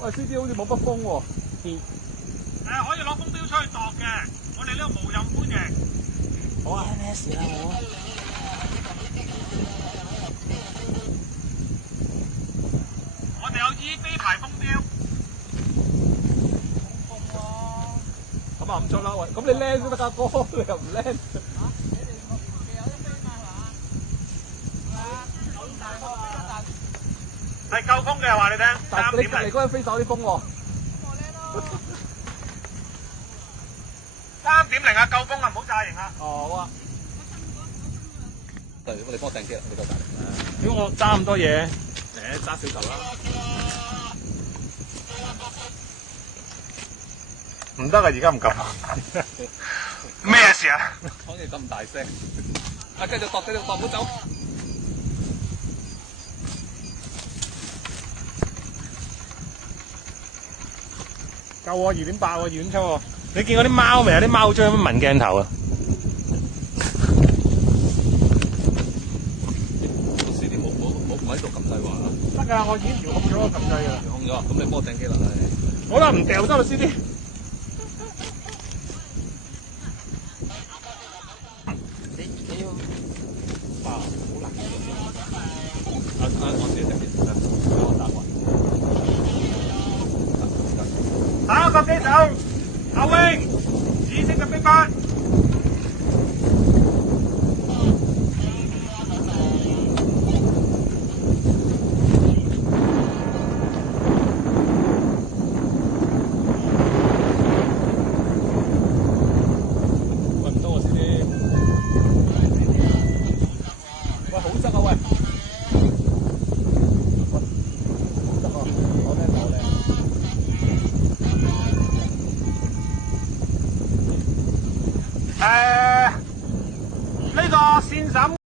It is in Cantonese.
喂，CP 好似冇乜風喎。可以攞風標出去度嘅，我哋呢度無任歡迎。好啊。咩事啊我？我哋有 EB 牌風標。風喎。咁啊唔出啦喂，咁你靚先得㗎哥，你又唔靚。係夠風嘅話你聽，但係你隔離嗰陣飛走啲風喎。3.0啊，夠風啊，唔好炸型啊。哦，好啊。對，我哋幫我掟機啦，你夠大力。如果我揸咁多嘢，揸少嚿啦。唔得啊！而家唔夠。咩事啊？講嘢咁大聲。啊，繼續度，唔好走。夠喎，2.8喎，2.7喎。你見嗰啲貓未啊？啲貓好中意聞鏡頭啊！個 CD 冇喺度撳掣話啦。得㗎，我已經調控咗個撳掣㗎啦。調控咗，咁你幫我掟機啦。好啦，唔掉得啦 CD。你要哇，好難我自己掟機，我打過。打個機手，阿 wing，紫色嘅冰板。喂，唔得喎 CD。喂，好側啊喂。好側啊，我聽到咧。呢個線審。